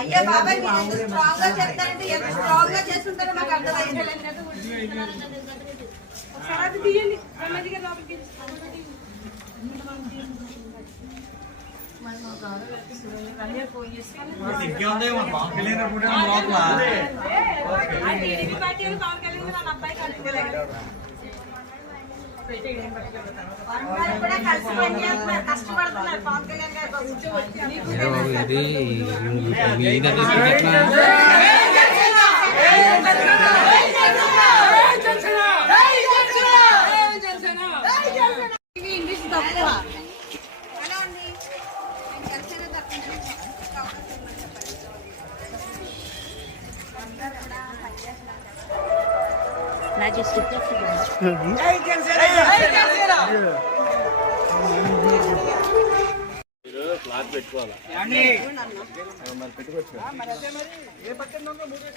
అయ్యా బాబాయ్ మీరు స్ట్రాంగ్ గా చెప్తారంటే ఎంత స్ట్రాంగ్ గా చేస్తుంటారో మాకు అర్థమైంది. ఒకసారి అది తీయండి నెమ్మదిగా లోపలికి. ఇంగ్లీష్ తక్కువ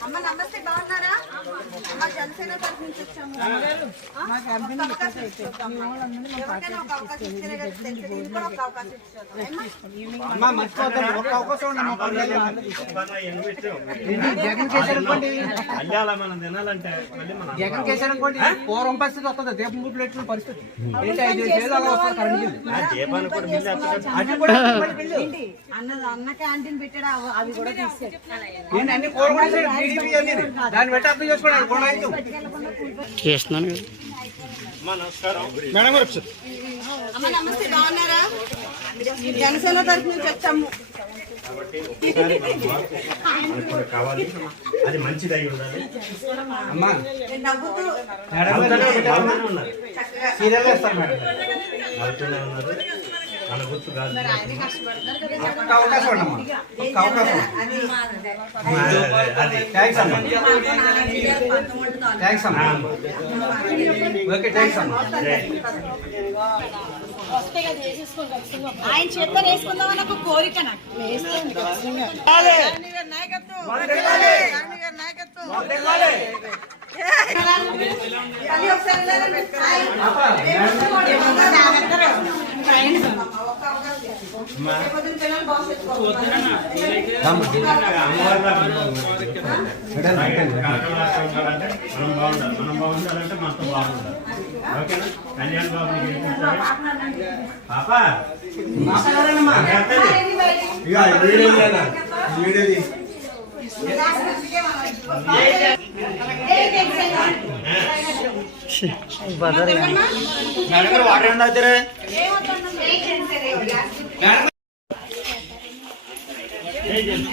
అమ్మ నమస్తే, బాగున్నారా? అమ్మ జనసేన తరఫు నుంచి వచ్చాము. ఎవరికైనా ఒక అవకాశం ఇస్తేనే కదా తెలిసేది. ఇది కూడా ఒక అవకాశం ఇచ్చారు. జగన్ కేసీఆర్ అనుకోండి పూర్వం పరిస్థితి వస్తుంది. దీపం గుడ్లు ఎట్ల పరిస్థితి అన్న క్యాంటీన్ పెట్టాడు, అవి కూడా తీసేది. దాన్ని బట్టి అర్థం చేసుకోండి. అమ్మ నమస్తే, బాగున్నారా? జనసేన తరఫు నుంచి వచ్చాము. అది మంచిది అయి ఉండాలి. సీరియల్ వేస్తారు మేడం. మన గుర్తు కాదు. అవకాశం ఉండమ్మా, అవకాశం. థ్యాంక్స్ అమ్మా, థ్యాంక్స్ అమ్మా. ఓకే, థ్యాంక్స్ అమ్మా. ఆయన చేత వేసుకుందామని ఒక కోరిక నాకు. మనం బాగుండాలంటే మొత్తం బాగుండాలి. ఓకేనా? కళ్యాణ్ బాబు పాపా వాటర్ ఎండ అవుతారే.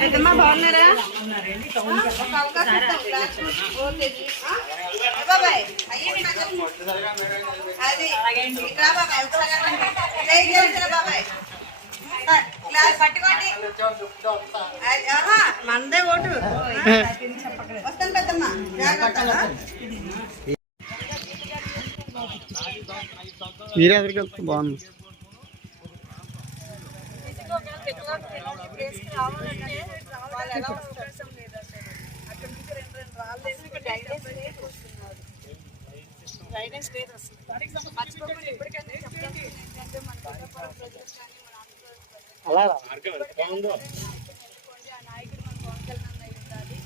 పెద్దమ్మ బాగున్నారా? బాబాయ్ అది బాబాయ్ బాబాయ్ పట్టుకోండి. మందే ఓటు వస్తాను పెద్దమ్మ. మీరే ఎదురుకి వెళ్తే బాగుంది. గైడెన్స్ లేదు అసలు. మర్చిపోకుండా ఇప్పటికైనా చెప్పండి. ఏంటంటే మన అలా ఆ నాయకుడు మన పవన్ కళ్యాణ్ అయి ఉండాలి.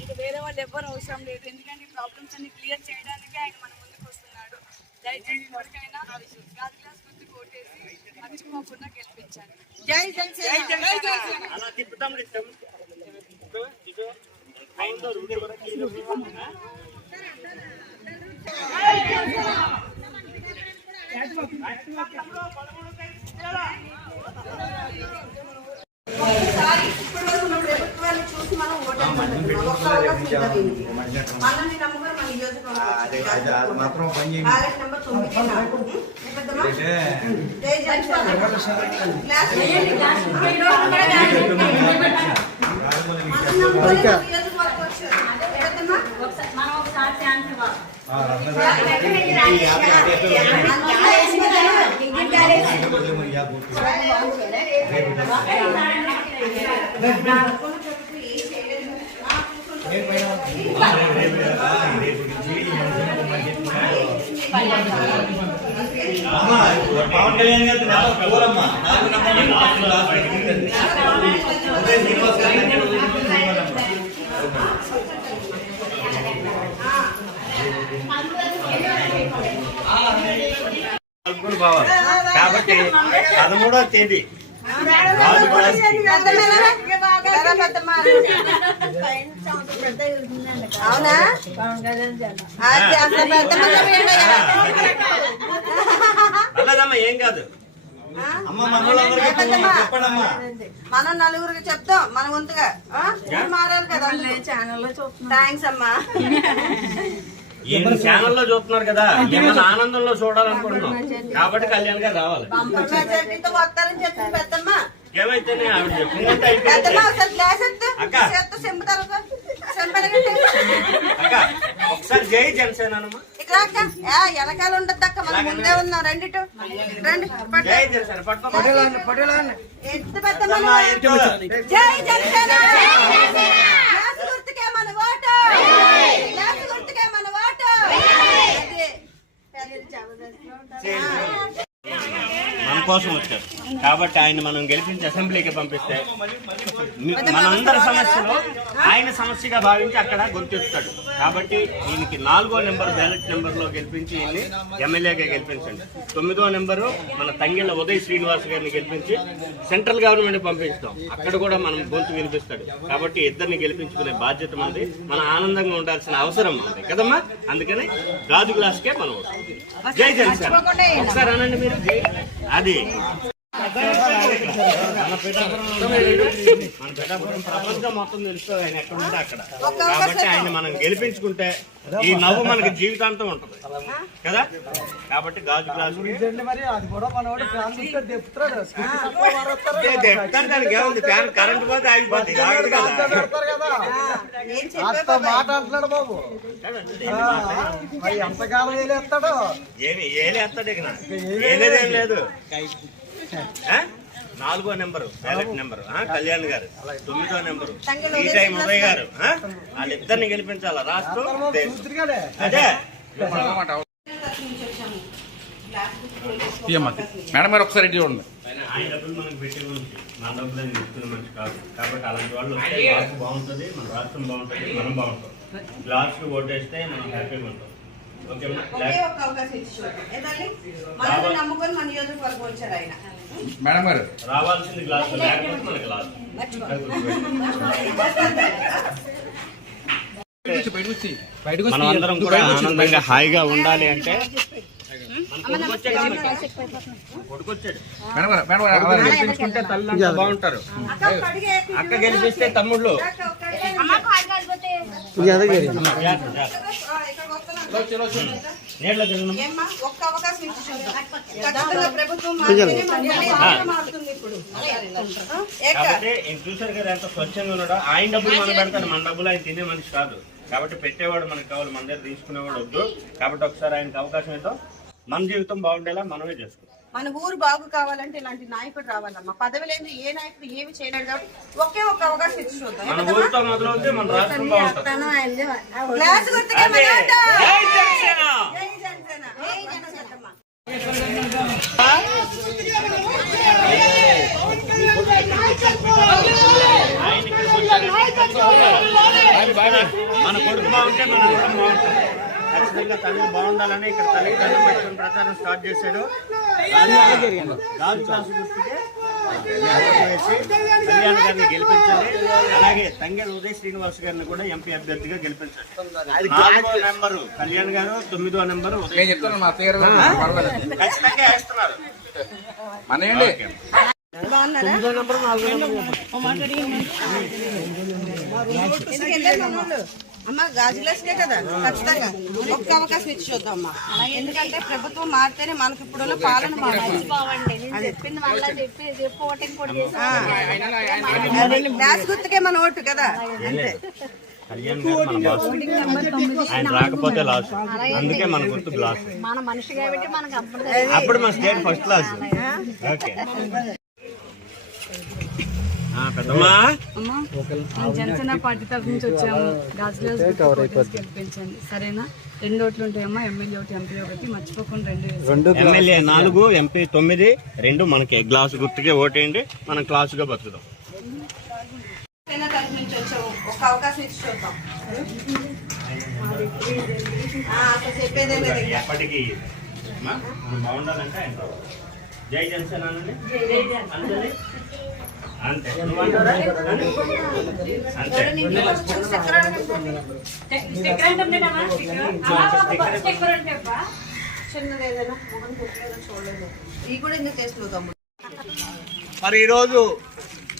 ఇంకా వేరే వాళ్ళు ఎవ్వరు అవసరం లేదు. ఎందుకంటే ఈ ప్రాబ్లమ్స్ అన్ని క్లియర్ చేయడానికి ఆయన మన ముందుకు వస్తున్నాడు. దయచేసి ఇప్పటికైనా గాజు గ్లాస్ గుర్తు కోటేసి మర్చిపోకుండా గెలిపించాలి. జై జనసేన. అలా తిప్పుతాం. ఒకసారి ఇప్పటి వరకు మన ప్రభుత్వాన్ని చూసి మనం ఓటేయాలి. మనల్ని నమ్ముకొని మన నియోజకవర్గం. Ballot number 9. పెద్దమ్మ జై జనసేన క్లాస్ పవన్ కళ్యాణ్ గారి పూరమ్మా కాబట్టి 13వ తేదీ అవునా అలాగమ్మా ఏం కాదు. మనం నలుగురికి చెప్తాం మన వంతుగా మారాలి కదా థ్యాంక్స్ అమ్మా ఈయన ఛానల్లో చూస్తున్నారు కదా, ఏమన్నా ఆనందంలో చూడాలనుకుంటున్నాం కాబట్టి కళ్యాణ్ గారు రావాలి. మెజారిటీతో వస్తారని చెప్పింది పెద్దమ్మ ఏమైతే ఆవిడ చెప్పిందంటే పెద్దమ్మ అయిపోయింది. ఒకసారి గ్లాస్ అక్క. చెంపుతారు అక్క ఒకసారి జై జనసేన అన్నమా. ఇక్కడ అక్క వెనకాల ఉండద్దు అక్క మనం ముందే ఉన్నాం రండి ఇటు. రండి జై జనసేన పట్టుకో. ఎంత పెద్దమ్మ జై జనసేన గ్లాస్ గుర్తుకే మన ఓటు గ్లాస్ గుర్తుకే మన ఓటు అదే. మన కోసం వచ్చారు కాబట్టి ఆయన మనం గెలిపించి అసెంబ్లీకి పంపిస్తే మనందరి సమస్యలో ఆయన సమస్యగా భావించి అక్కడ గొంతెత్తాడు. కాబట్టి ఈయనకి 4వ నెంబర్ బ్యాలెట్ నెంబర్ లో గెలిపించి ఈయన్ని ఎమ్మెల్యేగా గెలిపించండి. 9వ నెంబరు మన తంగెళ్ళ ఉదయ్ శ్రీనివాస్ గారిని గెలిపించి సెంట్రల్ గవర్నమెంట్ పంపిస్తాం. అక్కడ కూడా మనం గొంతు వినిపిస్తాడు. కాబట్టి ఇద్దరిని గెలిపించుకునే బాధ్యత మనది. మనం ఆనందంగా ఉండాల్సిన అవసరం ఉంది కదమ్మా. అందుకని గాజు గ్లాస్కే మనం జై జనసేన ఒకసారి అనండి మీరు. జై అది మన పిఠాపురం ప్రపంచం మొత్తం తెలుస్తుంది ఆయన ఎక్కడ ఉంటే అక్కడ. కాబట్టి ఆయన మనం గెలిపించుకుంటే ఈ నవ్వు మనకి జీవితాంతం ఉంటుంది కదా. కాబట్టి గాజు గ్లాసు దానికి ఏముంది, ఫ్యాన్ కరెంట్ పోతే ఆగిపోతుంది. మాట అంటున్నాడు బాబు, ఎంతకాలం వేలేస్తాడు. ఏమి ఏలేస్తాడు ఇక ఏలేదేం లేదు. 4వ నెంబరు బ్యాలెట్ నెంబరు కళ్యాణ్ గారు, 9వ నెంబరు ఈ టైం ఉదయ్ గారు. వాళ్ళిద్దరిని గెలిపించాలా రాష్ట్రం అదే. మేడం గారు ఒకసారి రెడీ చూడండి. ఆయన డబ్బులు మనకు పెట్టే మనిషి, మన డబ్బులు అని చెప్తున్న మనిషి కాదు. కాబట్టి అలాంటి వాళ్ళు వస్తే రాష్ట్రం బాగుంటుంది, మన రాష్ట్రం బాగుంటుంది, మనం బాగుంటాం. గ్లాస్కి ఓటేస్తే మనం హ్యాపీగా ఉంటాం. ఓకేనా? ఒకే ఒక్క అవకాశం ఇచ్చి చూడండి. ఏదండి? మనల్ని నమ్ముకొని మన నియోజకవర్గం వచ్చారు ఆయన. మేడం గారు రావాల్సింది గ్లాసు, లేకపోతే మన గ్లాసు. మనం అందరం కూడా ఆనందంగా హాయిగా ఉండాలి అంటే కొడుకొచ్చాడు. మేడం గారు మేడం గారు గెలిపించుకుంటే తల్లి బాగుంటారు. అక్క గెలిపిస్తే తమ్ముళ్ళు. ఏమ్మా, ఒక్క అవకాశం ఇచ్చి చూద్దాం. ఖచ్చితంగా ప్రభుత్వం మారుతుంది, మన మారుతుంది ఇప్పుడు. కాబట్టి చూసారు కదా ఎంత స్వచ్ఛంగా ఉన్నాడో. ఆయన డబ్బులు మనం పెడతాడు, మన డబ్బులు ఆయన తినే మనిషి కాదు. కాబట్టి పెట్టేవాడు మనకు కావాలి, మన దగ్గర తీసుకునేవాడు వద్దు. కాబట్టి ఒకసారి ఆయనకి అవకాశం ఇద్దాం. మన జీవితం బాగుండేలా మనమే చేసుకుంటాం. మన ఊరు బాగు కావాలంటే ఇలాంటి నాయకుడు రావాలమ్మా. పదవి లేదు, ఏ నాయకుడు ఏమి చేయలేడు. కాబట్టి ఒకే ఒక్క అవకాశం ఇచ్చి చూద్దాం. మన ఊరితో మొదలవుతే మన రాష్ట్రం బాగుంటుంది. గ్లాస్ గుర్తుకే మన ఓటు. జై జనసేన. జై జనసేన. జై జనసేనమ్మ. మన కొడుకు బాగుంటే మన ఊరం బాగుంటుంది. ఖచ్చితంగా తల్లి బాగుండాలని ఇక్కడ తల్లికి దండం పెట్టుకుని ప్రచారం స్టార్ట్ చేశాడు. గాజు గ్లాసు గుర్తుకే వేసి కళ్యాణ్ గారిని గెలిపించాలి. అలాగే తంగెళ్ళ ఉదయ్ శ్రీనివాస్ గారిని కూడా ఎంపీ అభ్యర్థిగా గెలిపించాలి. 4వ నెంబరు కళ్యాణ్ గారు, 9వ నెంబరు నేను చెప్తాను మా అత్తయ్య గారు పర్వాలేదు ఖచ్చితంగా వేస్తున్నారు. మన ఏంటి బాగున్నారా ఎందుకు వెళ్ళారు మన వాళ్ళు? అమ్మ గాజులేసుకే కదా ఖచ్చితంగా ఒక్క అవకాశం ఇచ్చి చూద్దాం అమ్మా. ఎందుకంటే ప్రభుత్వం మారితేనే మనకి ఇప్పుడు పాలన గ్లాస్ గుర్తుకే మన ఓటు కదా అంతే. కళ్యాణ్ గారు మన బాస్. ఆయన రాకపోతే లాస్, అందుకే మన గుర్తు గ్లాస్. మన మనిషి కాబట్టి మనకు అప్పుడు మన స్టేట్ ఫస్ట్ క్లాస్. ఓకే పెద్దమ్మా, అమ్మా జనసేన పార్టీ తరఫు నుంచి వచ్చాము. గాజుల గెలిపించండి సరేనా. 2 ఓట్లు ఉంటాయమ్మా, ఎమ్మెల్యే ఒకటి, ఎంపీ ఒకటి, మర్చిపోకుండా 2 ఎమ్మెల్యే 4, ఎంపీ 9, 2 మనకి గ్లాసు గుర్తుకే ఓటేయండి. మనం క్లాసుగా బతుకుదాం. తరఫు నుంచి వచ్చాము, ఒక్క అవకాశం ఇచ్చి చూద్దాం. అసలు చెప్పేదే లేదు. ఎప్పటికీ అమ్మా, మనం బాగుండాలంటే ఆయన రావాలి. జై జనసేన అనండి. అంతే చిన్నది ఏదైనా మొహం కొట్టలేదో చూడలేదు. ఈ కూడా ఎందుకు చేస్తున్నావు? మరి ఈ రోజు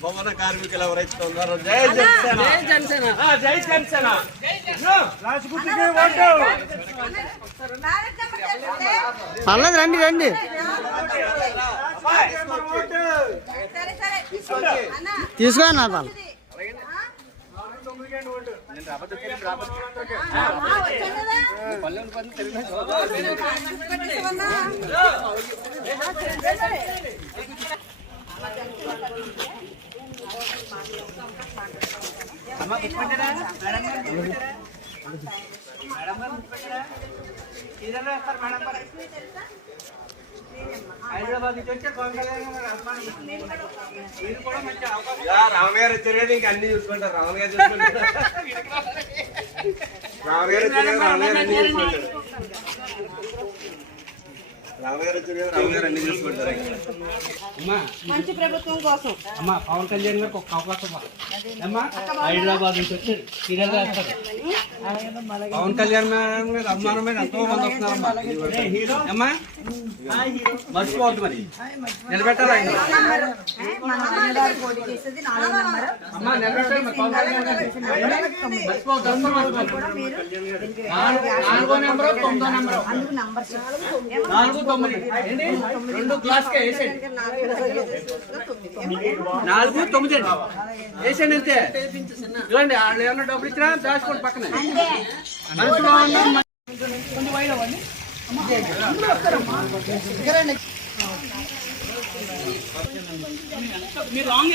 భవన కార్మికులు ఎవరైతే ఉన్నారో జై జనసేన, జై జనసేన, జై జనసేన. పర్లేదు రండి రండి తీసుకోండి నా పాలు. హైదరాబాద్ నుంచి వచ్చే పవన్ కళ్యాణ్ మీరు కూడా మంచి అవకాశం. రామన్ గారు వచ్చారు కదా, ఇంకా అన్ని చూసుకుంటారు. రామన్ గారు చూసుకుంటారు. రామన్ గారు వచ్చారు కదా, రామన్ గారు అన్ని చూసుకుంటారు. రామన్ గారు వచ్చారు కదా, రామన్ గారు అన్ని చూసుకుంటారు. అమ్మా మంచి ప్రభుత్వం కోసం అమ్మా పవన్ కళ్యాణ్ గారికి ఒక అవకాశం అమ్మా. హైదరాబాద్ నుంచి వచ్చారు, సీరియల్ వేస్తారు. పవన్ కళ్యాణ్ మీద అభిమానం మీద ఎంతో మంది వస్తున్నారమ్మా. అమ్మా మర్చిపోవద్దు, మరి నిలబెట్టాలి ఆయన. అమ్మా నిలబెట్టాలి మరి పవన్ కళ్యాణ్ గారిని. మర్చిపోవద్దు. 4వ నెంబరు 9వ నెంబరు 4, 9 ఏంటి 2 గ్లాస్కే వేసేయండి. 4, 9 అండి వేసేయండి అంతే. ఇవ్వండి, వాళ్ళు ఏమన్నా డబ్బులు ఇచ్చినా దాచుకోండి పక్కనే. మంచిగా ఉన్నాం. కొంచెం వైడ్ అవ్వండి. మీరు రాంగ్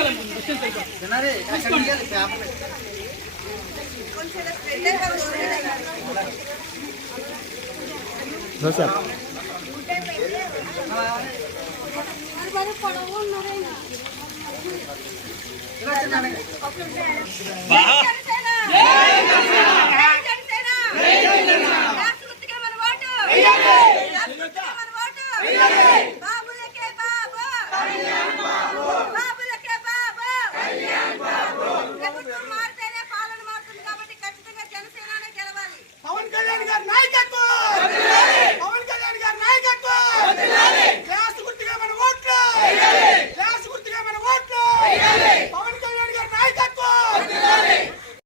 పొడవు